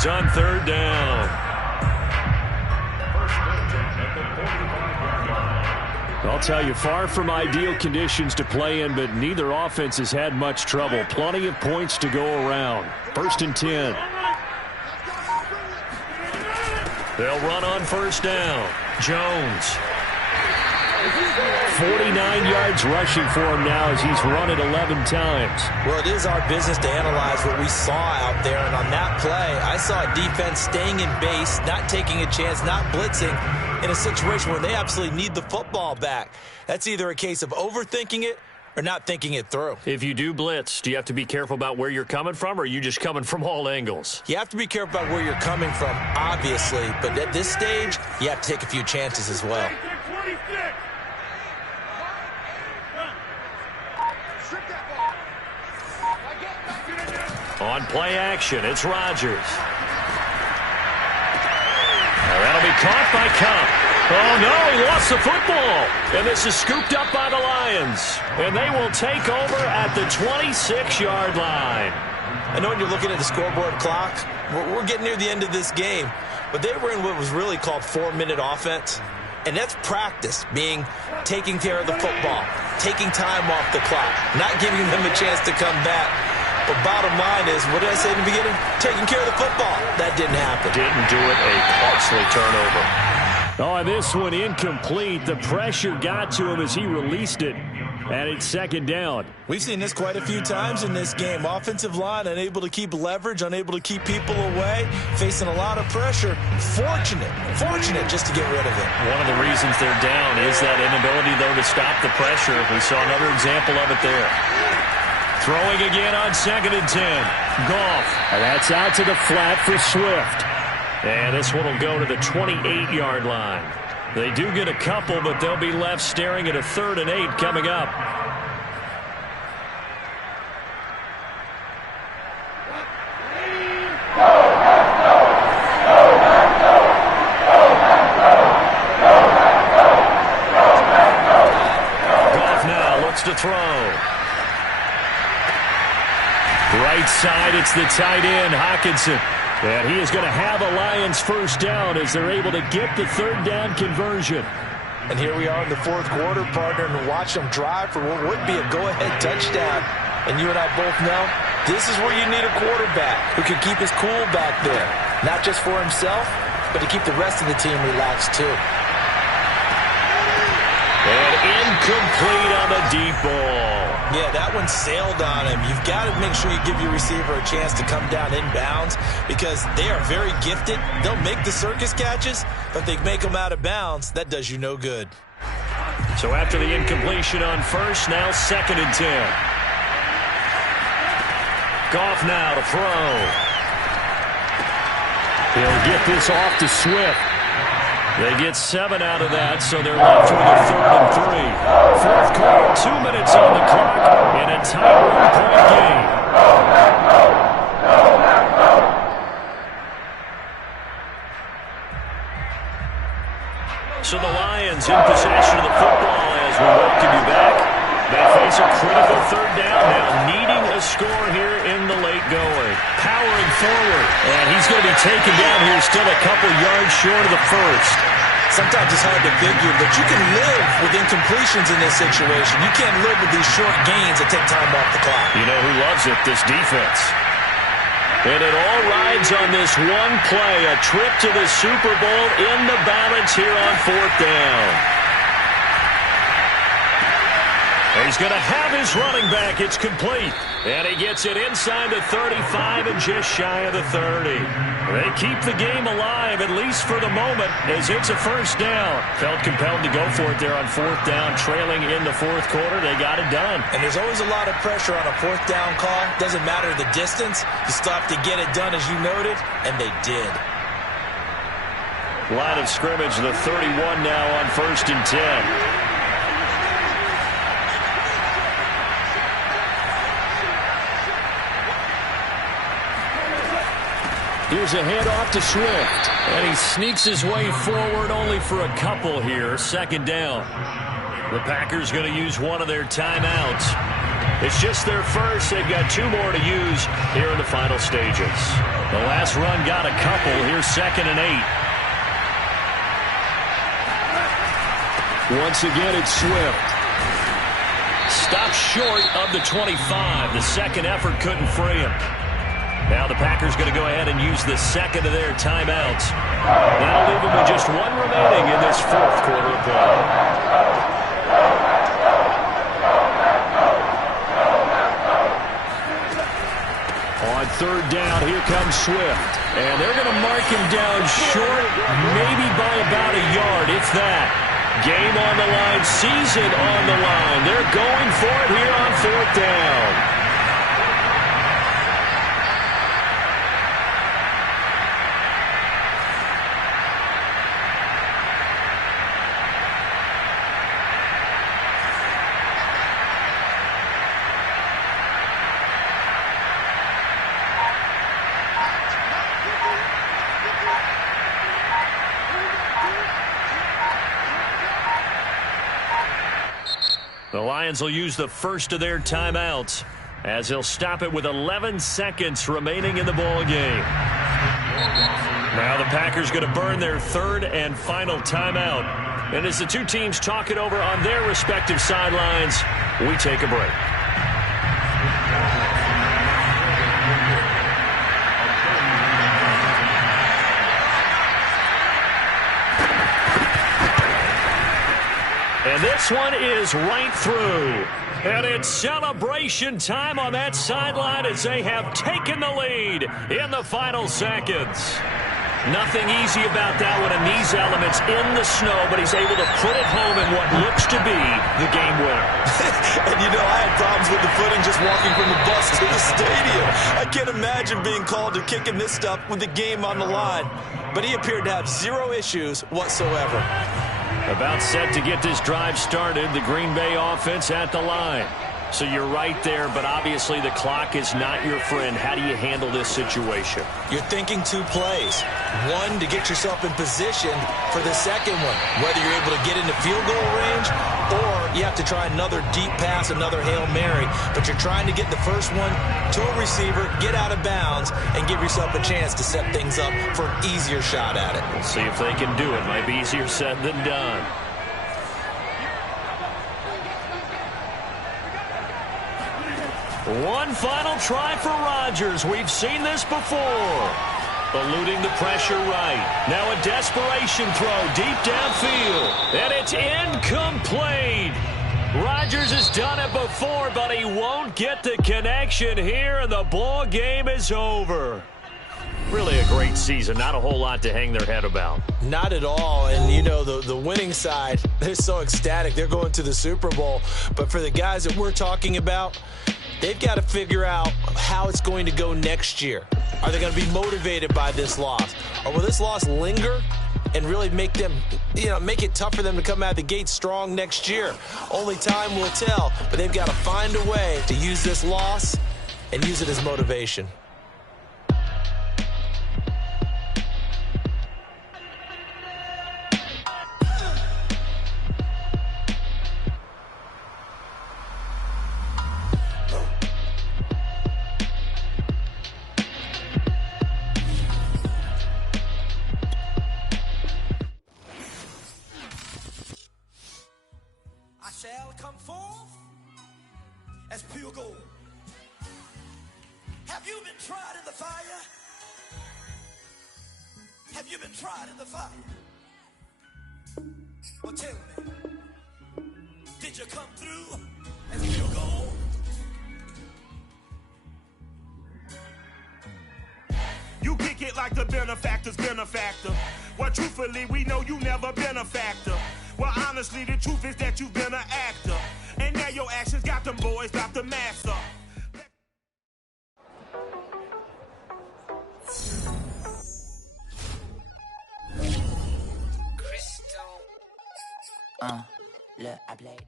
yards on third down. I'll tell you, far from ideal conditions to play in, but neither offense has had much trouble. Plenty of points to go around. 1st and 10. They'll run on first down. Jones. 49 yards rushing for him now as he's run it 11 times. Well, it is our business to analyze what we saw out there, and on that play, I saw a defense staying in base, not taking a chance, not blitzing in a situation where they absolutely need the football back. That's either a case of overthinking it or not thinking it through. If you do blitz, do you have to be careful about where you're coming from, or are you just coming from all angles? You have to be careful about where you're coming from, obviously, but at this stage, you have to take a few chances as well. On play action, it's Rodgers. That'll be caught by Cup. Oh, no, he lost the football. And this is scooped up by the Lions. And they will take over at the 26-yard line. I know when you're looking at the scoreboard clock, we're getting near the end of this game. But they were in what was really called 4-minute offense. And that's practice, being taking care of the football, taking time off the clock, not giving them a chance to come back. But bottom line is, what did I say in the beginning? Taking care of the football. That didn't happen. Didn't do it. A costly turnover. Oh, and this one incomplete. The pressure got to him as he released it. And it's 2nd down. We've seen this quite a few times in this game. Offensive line unable to keep leverage, unable to keep people away, facing a lot of pressure. Fortunate just to get rid of it. One of the reasons they're down is that inability, though, to stop the pressure. We saw another example of it there. Throwing again on 2nd and 10. Goff. And that's out to the flat for Swift. And this one will go to the 28-yard line. They do get a couple, but they'll be left staring at a 3rd and 8 coming up. Goff now looks to throw. Right side, it's the tight end, Hockenson. And he is going to have a Lions first down as they're able to get the 3rd down conversion. And here we are in the 4th quarter, partner, and watch them drive for what would be a go-ahead touchdown. And you and I both know this is where you need a quarterback who can keep his cool back there. Not just for himself, but to keep the rest of the team relaxed too. And incomplete on the deep ball. Yeah, that one sailed on him. You've got to make sure you give your receiver a chance to come down inbounds because they are very gifted. They'll make the circus catches, but if they make them out of bounds, that does you no good. So after the incompletion on first, now 2nd and 10. Goff now to throw. He'll get this off to Swift. They get 7 out of that, so they're left with a 3rd and 3. 4th quarter, 2 minutes on the clock in a tight 1-point game. So the Lions in possession of the football as we welcome you back. They face a critical 3rd down now, needing a score here in the late going. Powering forward, and he's going to be taken down here still a couple yards short of the first. Sometimes it's hard to figure, but you can live with incompletions in this situation. You can't live with these short gains that take time off the clock. You know who loves it? This defense. And it all rides on this one play, a trip to the Super Bowl in the balance here on 4th down. And he's going to have his running back. It's complete. And he gets it inside the 35 and just shy of the 30. They keep the game alive, at least for the moment, as it's a first down. Felt compelled to go for it there on 4th down, trailing in the 4th quarter. They got it done. And there's always a lot of pressure on a 4th down call. Doesn't matter the distance. You still have to get it done, as you noted, and they did. Line of scrimmage, the 31 now on 1st and 10. Here's a handoff to Swift. And he sneaks his way forward only for a couple here. 2nd down. The Packers going to use one of their timeouts. It's just their first. They've got 2 more to use here in the final stages. The last run got a couple. Here's 2nd and 8. Once again, it's Swift. Stopped short of the 25. The second effort couldn't free him. Now the Packers going to go ahead and use the second of their timeouts. That'll leave them with just one remaining in this 4th quarter of play. On 3rd down, here comes Swift. And they're going to mark him down short, maybe by about a yard, if that. Game on the line, season on the line. They're going for it here on 4th down. The Lions will use the first of their timeouts as they'll stop it with 11 seconds remaining in the ball game. Now the Packers going to burn their 3rd and final timeout. And as the two teams talk it over on their respective sidelines, we take a break. And this one is right through. And it's celebration time on that sideline as they have taken the lead in the final seconds. Nothing easy about that one, and these elements in the snow, but he's able to put it home in what looks to be the game winner. And you know, I had problems with the footing just walking from the bus to the stadium. I can't imagine being called to kicking this stuff with the game on the line. But he appeared to have zero issues whatsoever. About set to get this drive started, the Green Bay offense at the line. So you're right there, but obviously the clock is not your friend. How do you handle this situation? You're thinking 2 plays. One, to get yourself in position for the second one, whether you're able to get into field goal range or you have to try another deep pass, another Hail Mary. But you're trying to get the first one to a receiver, get out of bounds, and give yourself a chance to set things up for an easier shot at it. We'll see if they can do it. Might be easier said than done. One final try for Rodgers. We've seen this before. Eluding the pressure right. Now a desperation throw deep downfield. And it's incomplete. Rodgers has done it before, but he won't get the connection here, and the ball game is over. Really a great season. Not a whole lot to hang their head about. Not at all. And, you know, the winning side, they're so ecstatic. They're going to the Super Bowl. But for the guys that we're talking about, they've got to figure out how it's going to go next year. Are they going to be motivated by this loss? Or will this loss linger and really make them, make it tough for them to come out of the gate strong next year? Only time will tell. But they've got to find a way to use this loss and use it as motivation. Shall come forth as pure gold. Have you been tried in the fire? Have you been tried in the fire? Well, tell me, did you come through as pure gold? You kick it like the benefactor's benefactor. Well, truthfully, we know you never been a factor. Well, honestly, the truth is that you've been an actor. And now your actions got them boys about to master. Crystal. Look, I played.